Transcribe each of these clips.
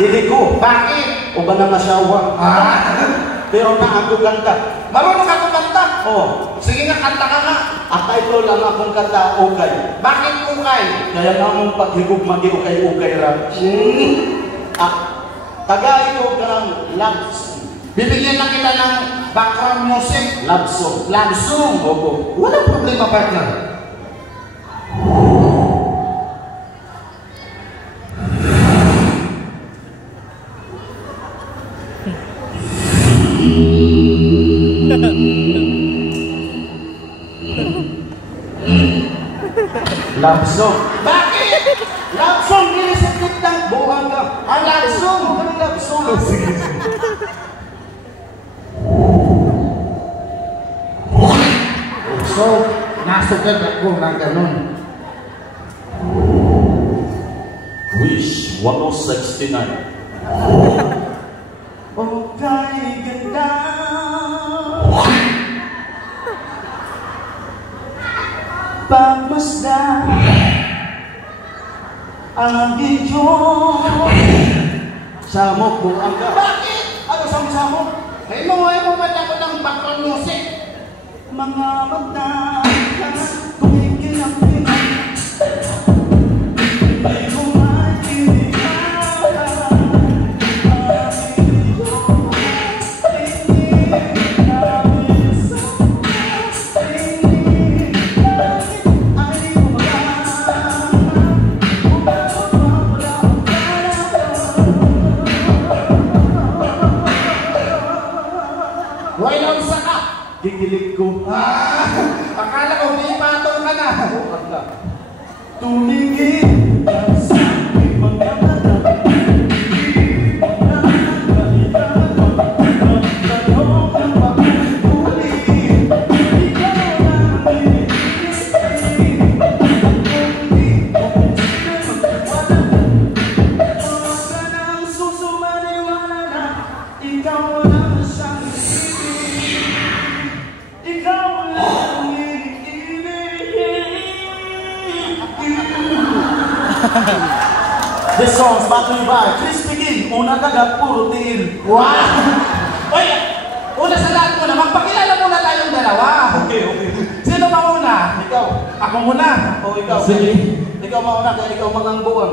Dili ko. Bakit? O ba na masawa? Pero na ako kanta. Marunong ka kumanta? Oo. Sige nga, kanta ka nga. At ito lang akong kanta, okay. Bakit ukay? Kaya namang paghigog magi-ukay-ukay ra. Taga ito ka ng love song. Bibigyan lang kita ng background music. Love song. Love song. Opo. Walang problema, partner. Love song. Bakit? Love song, nilisipit ng buwan ka. Love song. Anong love song? Sige. So, nasugad ako ng ganun. Wish 169. Okay, ganda. Pagmasdan ang iyon. Samok mo ang ka. Bakit? Ano samo-samo? Ay mo ba ako ng background music? Mga mata kumikinang-kinang. Ay kumakinig gigilig ko. Akala ko di patong ka na. Tumingin sa aking mga mata. This song's brought to you by Chris Begin, una kagat, puro tiil. Wow! Oy! Una sa lahat muna, magpakilala muna tayong dalawa. Okay. Sino mauna? Ikaw. Ako muna. O ikaw. Sige. Ikaw mauna, kaya ikaw mangang buwan.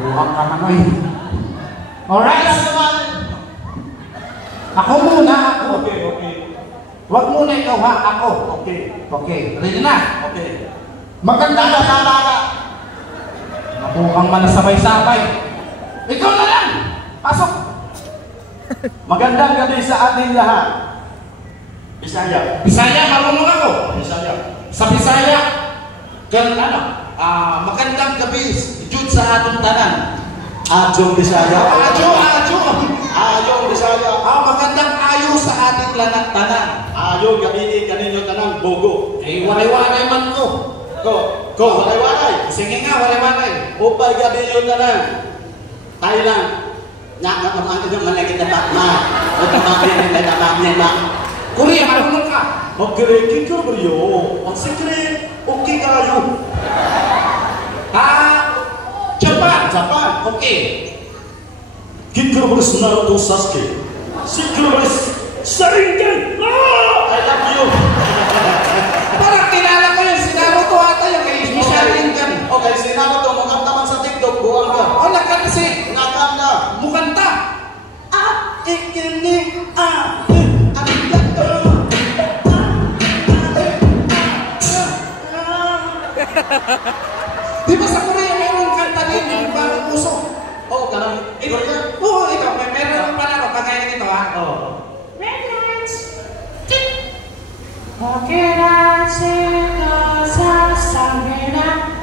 Buwang ka man, oy. Alright. naman. Ako muna, ako. Okay. Wag muna ikaw ha, ako. Okay. Ready na? Okay. Maganda ka. Nabuhang man na sabay-sabay. Ikaw na lang! Pasok! Magandang gabi sa ating lahat. Bisaya. Bisaya, marunong ako. Bisaya. Sa Bisaya, magandang gabi jud sa atong tanan. Adyong Bisaya. Ayo Bisaya. Magandang ayo sa ating tanan. Adyong gabi kaninyo tanan bogo. Walay-walay man ko. Ko, walay-walay. Sige nga, walay-walay. Upay gabi yun tanan. Thailand. Nakakamaan ka man kita bakma. Korea, marunong ka. Magkiriki ka ba yun? Ang secret, okay kayo. Japan. Okay. Kikirabris Naruto Sasuke. Sikirabris Sharingan. I love you. Parang kilala ko yun. Sinaro ko ata yung kay Sharingan. Okay, sinano to, mukanta man sa TikTok, buwan ka. Nakanta si. Nakanta. Mukanta. Ikinig, Di ba sa Korea mayroong kanta din yung bagong puso? oh, kanang, Oo, ikaw. Meron pala ako. Kagaya nito ha. Records. Pagkirasito sa sangina.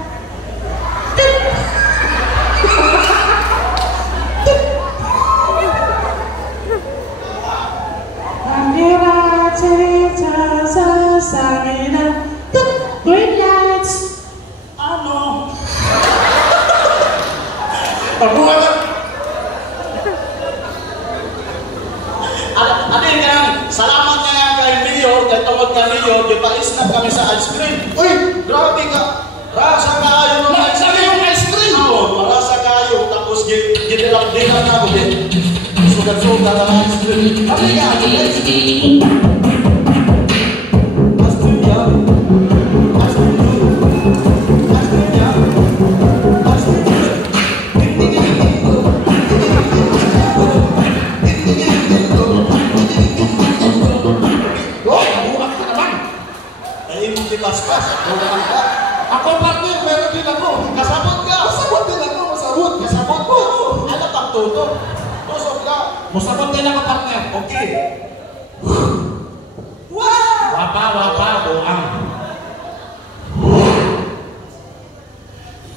Pagkirasito sa sangina. Green lights. ano? Pabuha ka. Ano yun kanang, salamat nga kay Mayor, kay tawag ka Mayor, di pa isnap kami sa ice cream. Uy, grabe ka. Rasa kayo ng ice cream. Sabi yung ice cream. Oo, marasa kayo, tapos gitila di lang na ako din. Sugat-sugat ang ice cream. Kami nga, ice cream. Ice cream yan. Ice cream yan. Ice cream yan. Ice cream yan. Buwak ka naman. Ay, imong dipaspas. Buwak ka. Ako partner, meron din ako. Kasabot ka. Masabot din ako, masabot. Kasabot ko. Ano pang tuto? Tusok ka. Masabot din ako partner. Okay. Wow! Wapa, buang.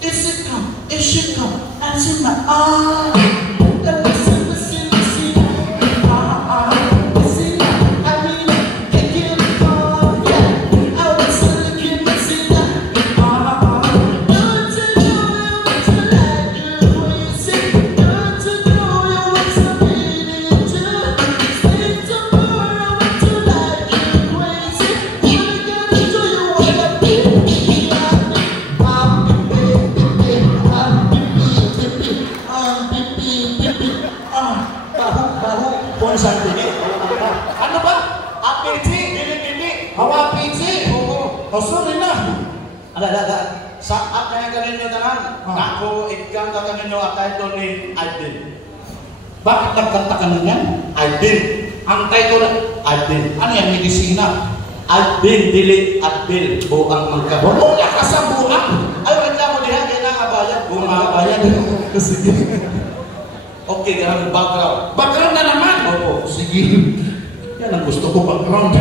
Is it come? Is she come? And she my arm. Listen. Ano ba? Apiti? Dili. Hawapiti? Oo. O, sorry na. Ada. Saat na yung kaninyo tanan, ako ikang kaninyo at ito ni Aydin. Bakit nagkanta ka na yan? Aydin. Ang title, Aydin. ano yan, medisina? Aydin, dili, at bil. Buang magkabot. Wala ka sa buang. Ay, reklamo diha, kaya nangabayan. Bumabayan. Sige. Okay, ganun background. Background na naman. Opo. Sige. Yan ang gusto ko, background.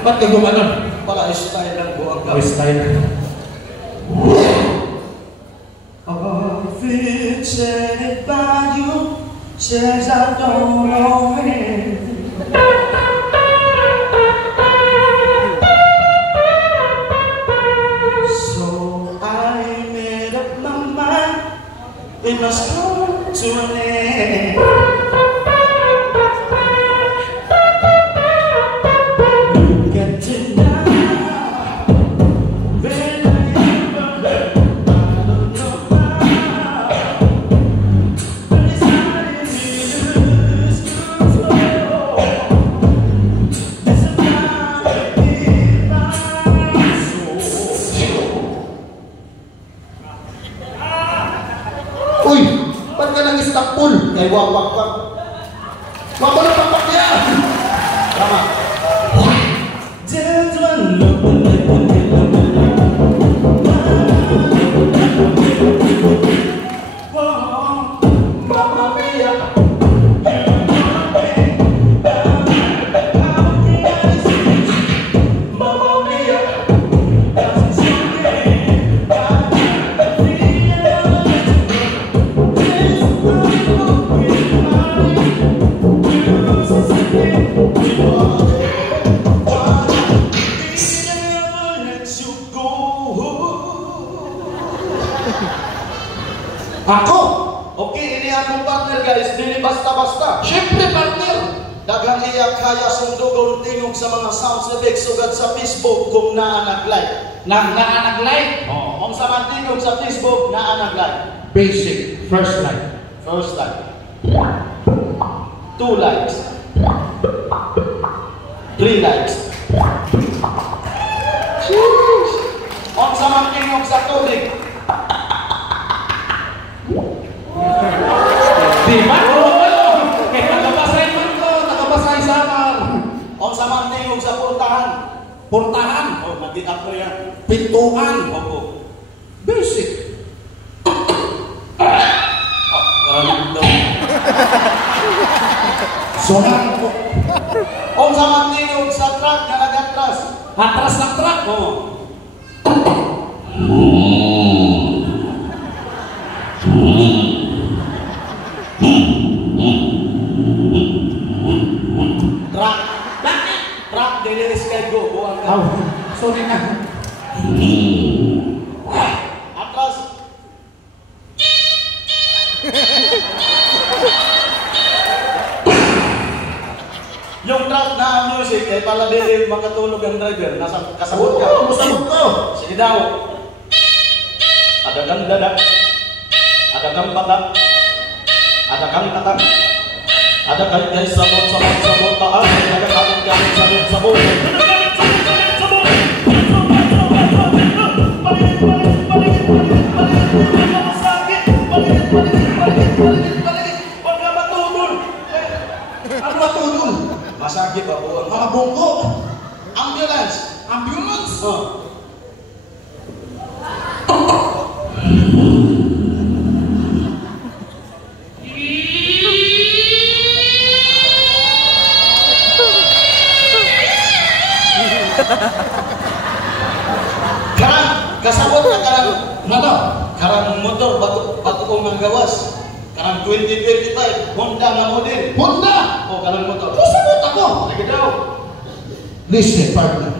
Ba't ka gumanon? Baka style ng buang ka. Style. Fixated by you, says I don't know when. So I made up my mind, it must come to an end. Look at it now. Uy! Ba't ka nang istakpul? Kay wapakpak. Wag mo na pakpak niya! Tama. Ako? Okay, ini akong partner guys, dili basta-basta. Siyempre partner! Daghang iya kaya sundugon tingog sa mga sounds effects sugad sa Facebook kung naa nag-like. Nag-like? Oh, kung sa man tingog sa Facebook naa nag-like. Basic. First like. First like. 2 likes. 3 likes. Kung sa man tingog sa tubig. Diba? Kaya nakabasahin man ko, nakabasahin sa amar. Kung sa man tingog sa portahan. Portahan. Oh, mag-get-up ko yan. Pintuan. Opo. Basic. Oh, karaming daw. Sonar ko. Kung sa man tingog sa truck na nag-atras. Atras ng truck. Oh. Truck. Bakit? Truck, delilis kay go. Buwan ka. Oh, sorry na. Atras. Yung truck na music, ay pala dili makatulog ang driver, nasa kasabot ka. Oo, masabot ko. Sige daw. Ada kang dadak, ada kang batak, ada kang tatak, ada kang guys sabot taas, ada kang guys sabot. Ano matulog? Masakit ba po? Mga bungko. Ambulance. Ambulance. Oh. Kasabot na karang motor bago ko ng gawas. Karang 2025 Honda na model. Honda. O karang motor. Masabot ako. Sige daw. Listen, partner.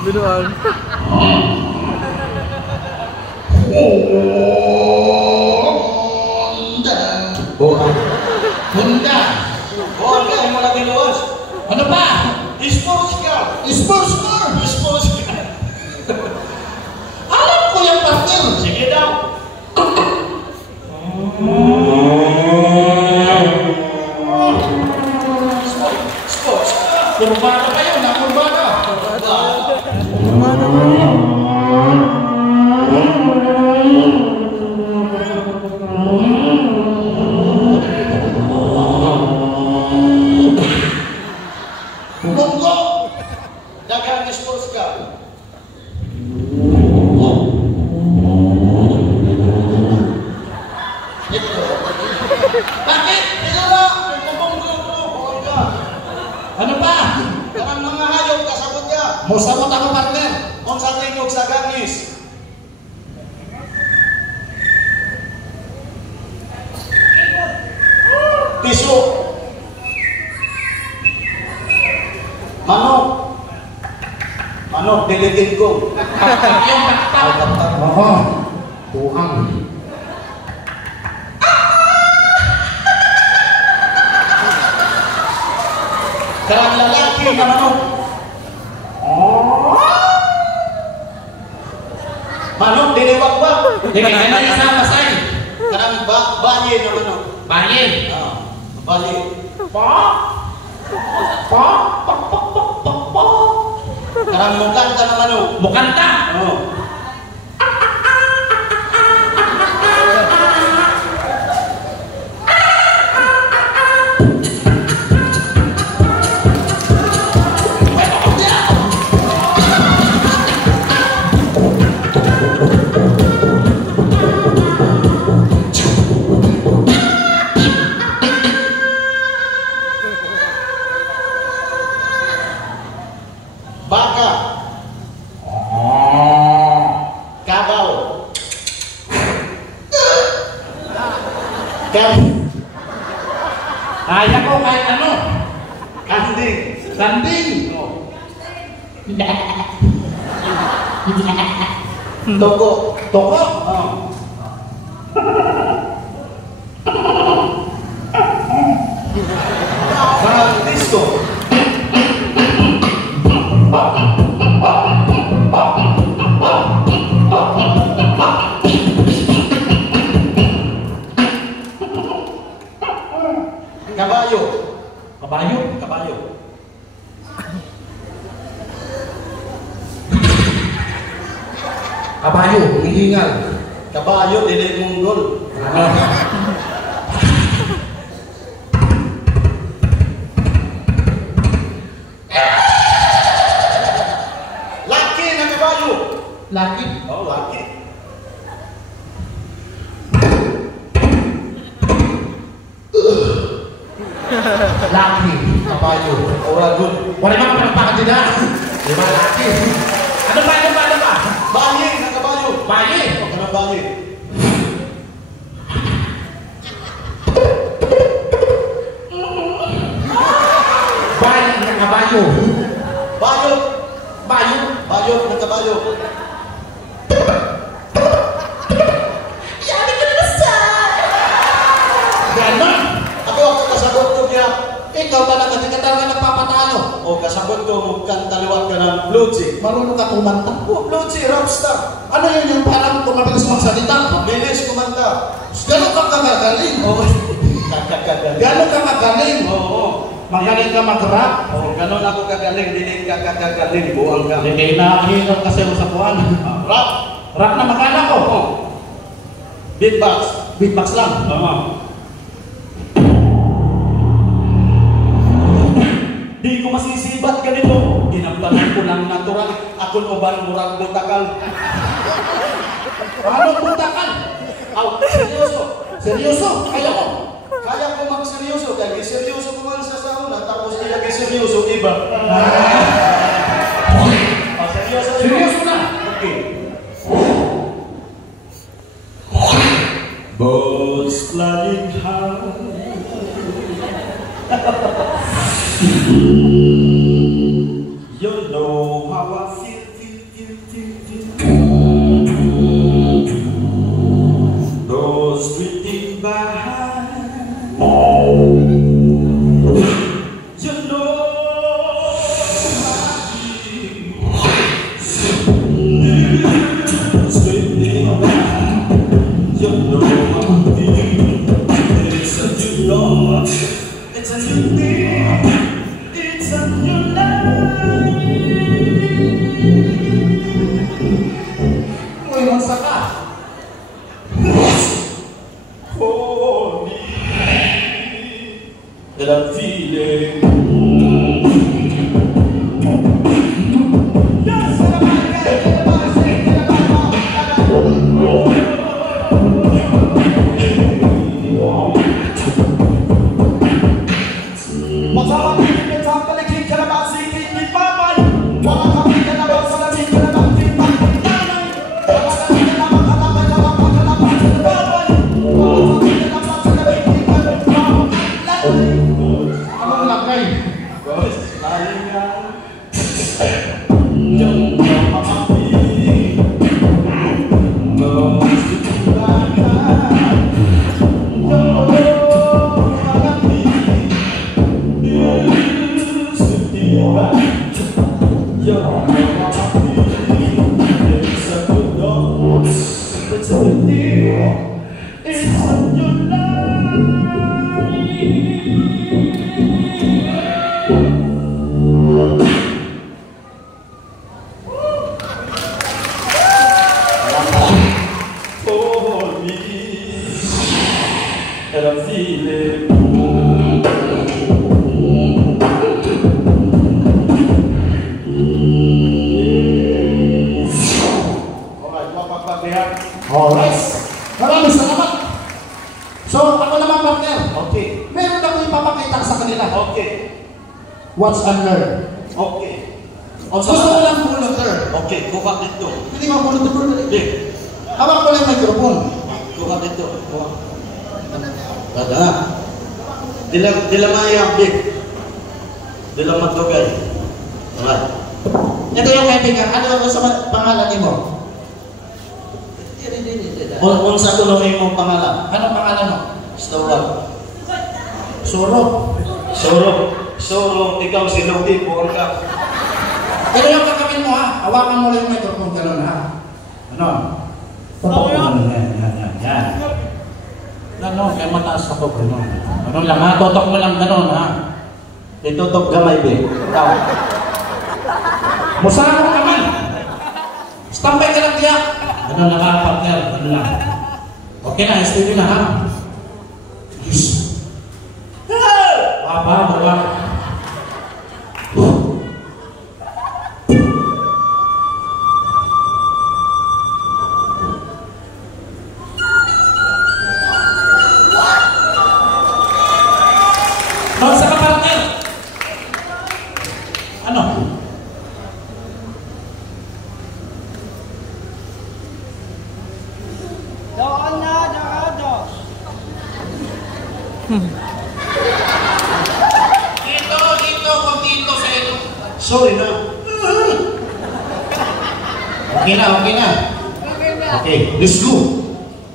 Binuang. Honda. Honda yung malaki luwas. Ano pa? Sports car. Sports car. Sports car. Alam ko yung partner. Sige daw. Sports car. Kurbana kayo, na kurbana. Bungko. Dagang sports car. Bakit? Ito na. Honda. Ano pa? Karang mga hayop kasabot niya. Masabot ako, partner. Kung sa tingog sa gangis. Piso. Manok. Manok, dilitin ko. Yung taktak. Oo. Buhang. Karang lalaki na manok. Manok, diliwag-wag. Hindi na isama sa'yo. Karang baye na manok. Baye. Ah, baye. Karang mukanta na manok. Mukanta. Oh. Baka. Kabaw. Kaya ko kahit ano. Kanding. Sanding. Toko. Toko. Oh. Karang disco. Kabayo. Kabayo. Kabayo. Kabayo. Hihingal. Kabayo, dili munggol. Laki na kabayo. Laki. Oh, laki. Laki. Kabayo. Oragon. Wala naman pinagpakadina. Di ba laki? Ano ba? Baye na kabayo. Baye. Oh, kanang baye. Baye na kabayo. Bayo. Bayo. Bayo na kabayo. kasabot ko niya. Ikaw talaga, di ka talaga nagpapatalo. O kasabot ko, magkanta liwat ka ng Bluetooth. Marunong ka kumanta. O, Bluetooth, rockstar. Ano yun yung parang kumabilis magsalita? Mabilis kumanta. Gano'n ka kagagaling? Oo. Kakagaling. Gano'n ka magaling? Oo. Magaling ka mag-rap? Oo, ganun ako kagaling. Dili ka kakagaling. Buang ka. Hindi, nakahirap kasi sa buwan. Rap. Rap na makala ko. Oo. Beatbox. Beatbox lang. Oo. Di ko masisibat ganito. Ginampanan ko ng natural. Akong uban murang butakal. Ano butakan? Aw, seryoso. Seryoso? Kaya ko. Kaya ko mag-seryoso. Kaya seryoso ko man sa sauna. Tapos ilagay seryoso iba. Seryoso. Seryoso na. Okay. Boats flying high. You know how I feel. Those drifting by. You know how I feel. Drifting by. You know how I feel. It's a new dawn. It's a new day. It's a new life. Uy, masa ka. For me, that I'm feeling. Anong lagay? And I'm feeling. Alright, mapagpaglihan. Alright. Maraming salamat. So, ako naman partner. Okay. Meron ako ipapakita sa kanila. Okay. Watch and learn. Okay. Gusto ko lang pulot, sir. Okay, kuha dito. Hindi mo pulot ito. Hindi. Hawak ko lang yung microphone. Kuha dito. Kuha. Kada. Dila mayang big. Dila matugay. Alright. Ito yung kaibigan. Ano ang sa pangalan mo? Unsa ko lang imong pangalan? Anong pangalan mo? Stowal. Suro. Soro, ikaw si Loki, buwan ka. Ito yung kakawin mo ha. Hawakan mo lang yung microphone gano'n ha. Ano? Totoo yan. Yan. Ano, kaya mataas ako gano'n. Ano lang ha, totok mo lang gano'n ha. Itutok gamay, be. Ikaw. Musara mo naman. Stampay ka lang diya. Ano lang ha, partner. Ano lang. Okay na, steady na ha. Yes. Baba. Sa partner. Ano? Doon na, Dorados. Dito sa ito. Sorry na. Okay na. Okay, let's go.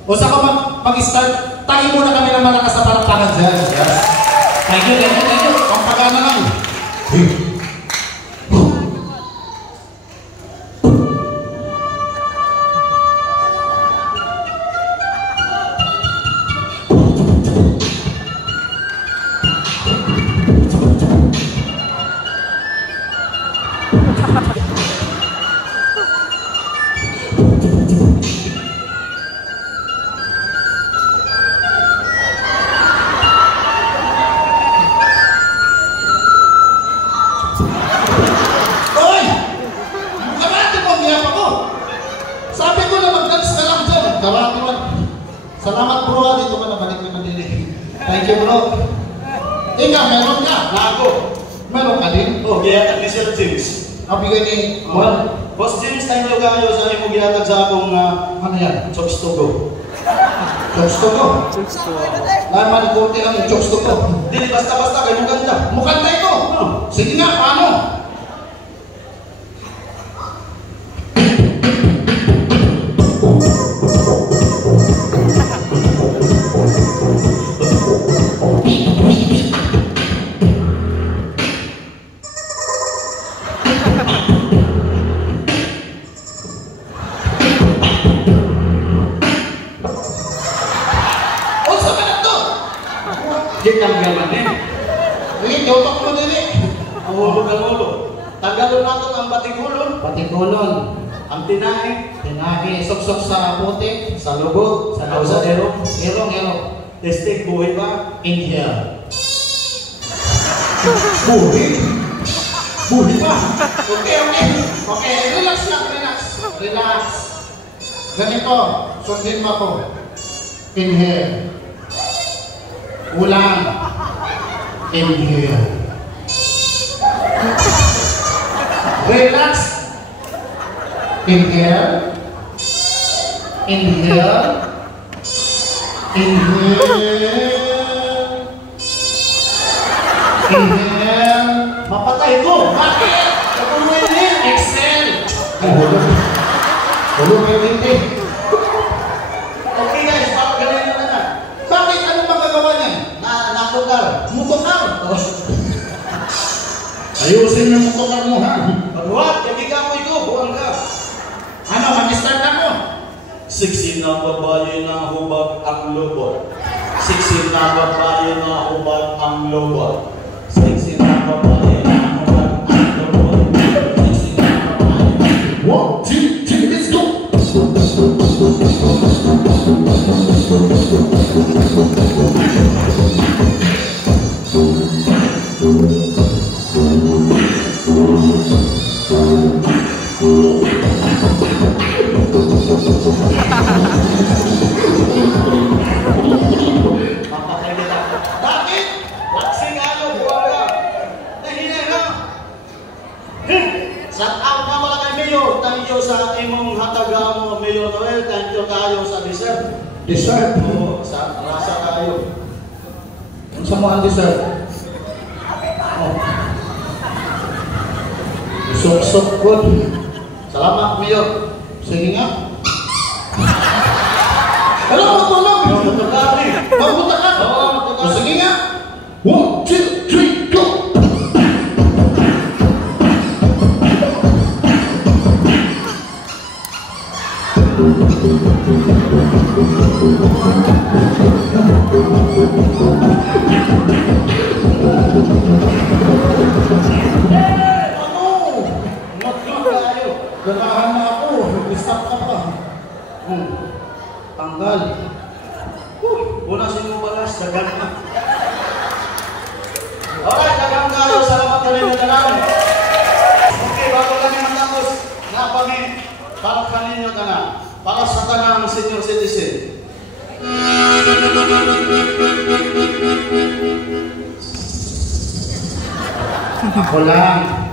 O sa ka mag-start, tayo muna kami ng malakas sa palakpakan dyan. Yes. Thank you. Pampagana lang. Salamat bro, dito ka na balik na Manila. Thank you bro. Ika, meron ka? Nako. Meron ka din? Oh, giyatag ni Sir James. Abigay ni Juan. Boss James, tayo nyo kayo sa imong giyatag sa akong Ano yan? Chokes to go. Chokes to go? Laman konti ang chokes to go. Dili basta-basta kayo ganda. Mukhang na ito. Sige nga, paano? Tanggalan eh. Hindi, utok mo din eh. Ang ulo. Tanggalon natin ang batikulon. Patikulon. Ang tinahe. Tinahi, sok-sok sa putik. Sa lubot. Sa Sa erong. Erong. Testing, buhay ba? Inhale. Buhay ba? Okay. Relax lang, relax. Ganito, sundin mo ako. Inhale. Ulang. Inhale. Relax. Inhale. Inhale. Mapatay ko! Bakit? Kapumuhin! Exhale. Hulog kayo hindi. Okay guys, pakagaling na na. Bakit? Ano magagawa niyan? Natukar. Mutokar. Ayusin yung mutokar mo ha. Paghuwat, kagigamoy ko, buwang ka. Ano, mag-start ako. Siksi na babae na hubag ang lubot. Siksi na babae na hubag ang lubot. Siksi na babae na hubag ang lubot. Siksi na babae. 1, 2, 3, let's go. Mapatay kita. Bakit? Laksing ano, buwang ka. Nahinay na. Shout out na wala kay Mayor. Thank you sa imong hataga mo, Mayor Noel. Thank you tayo sa dessert. Dessert. Oo, sa rasa tayo. Sa mga dessert. Sok-sok good. Salamat, Mayor. Sige nga. Hello, matulog. Matulog eh. Mabuta ka. Oo, matulog. Sige nga. 1, 2, 3, go. Ganahan na ako. Stop ka pa. Tanggal. Una sino balas, dagan na. Alright, dagan kayo. Salamat kami na dagan. Okay, bago kami matapos, napami, para kaninyo tanan. Para sa tanang senior citizen. Ako lang.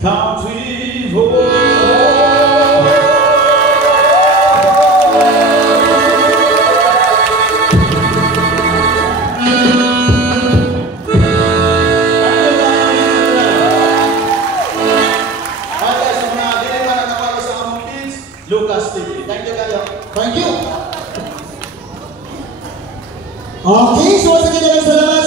Country road. Lucas TV. Thank you kayo. Thank you. Okay, so once again, salamat.